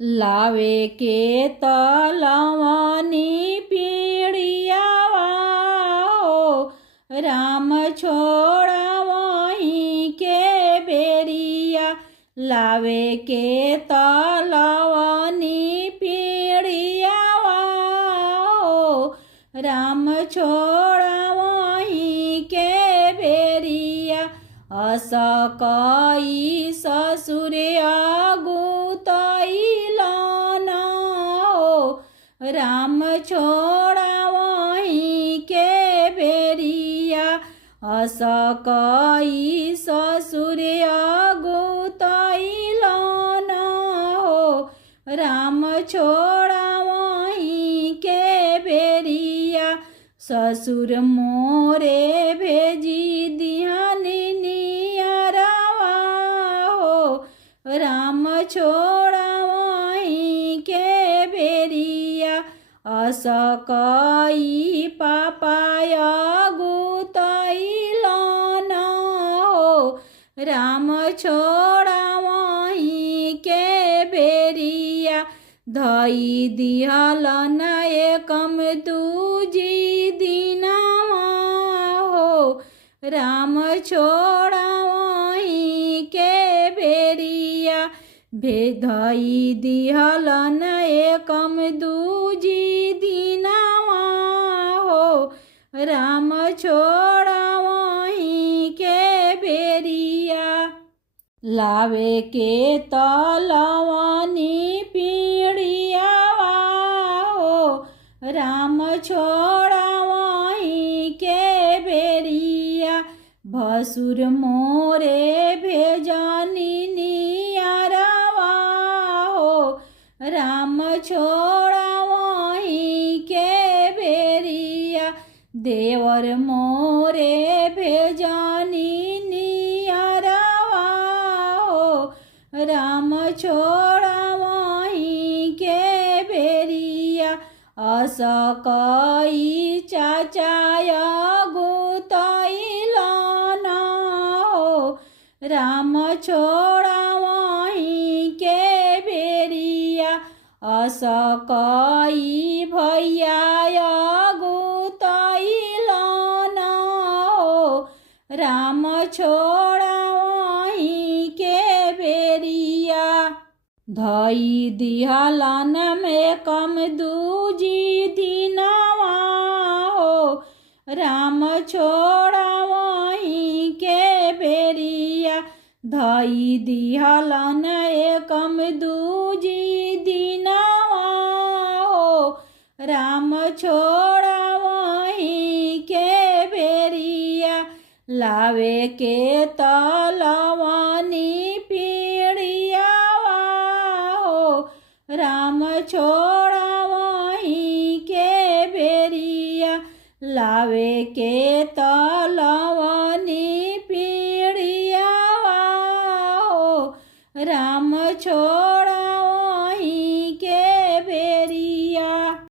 लावे के तलवनी पीड़ियावा हो राम छोड़ा वहीं के बेरिया। लावे के तलवनी पीड़ियावा हो राम छोड़ा वहीं के बेरिया। अस कई ससुर अगुतैलन हो राम छोड़ा वहीं के बेरिया। अस कई ससुर अगुतैलन हो राम छोड़ा वहीं के बेरिया। ससुर मोरे भेजी दिहनी नियरवा हो राम छोड़ा वहीं के बेरिया। अस कई पापाय अगुतैलन हो राम छोड़ा वहीं के बेरिया। धई दिहलन एकम दूजी दिनवा हो राम छोड़ा वहीं के बेरिया। धई दिहलन एकम दूजी दिनवा हो राम छोड़ा वहीं के बेरिया। लावे के तलवनी पीड़ियावा हो राम छोड़ा वहीं के बेरिया। भसुर मोरे भेजनी नियरवा हो राम छोड़ा वहीं के बेरिया। देवर मोरे भेजनी नियरवा हो राम छोड़ा वहीं के बेरिया। अस कई चाचाय अगुतैलन हो राम छोड़ा वहीं के बेरिया। अस कई भैया अगुतैलन हो राम छोड़ा वहीं के बेरिया। धई दिहलन में कम दूजी दिनवा हो राम छोड़ा वहीं के बेरिया। धई दिहलन एकम दूजी दिनवा हो राम छोड़ा वहीं के बेरिया। लावे के तलवनी पीड़ियावा हो राम छोड़ा वहीं के बेरिया। लावे के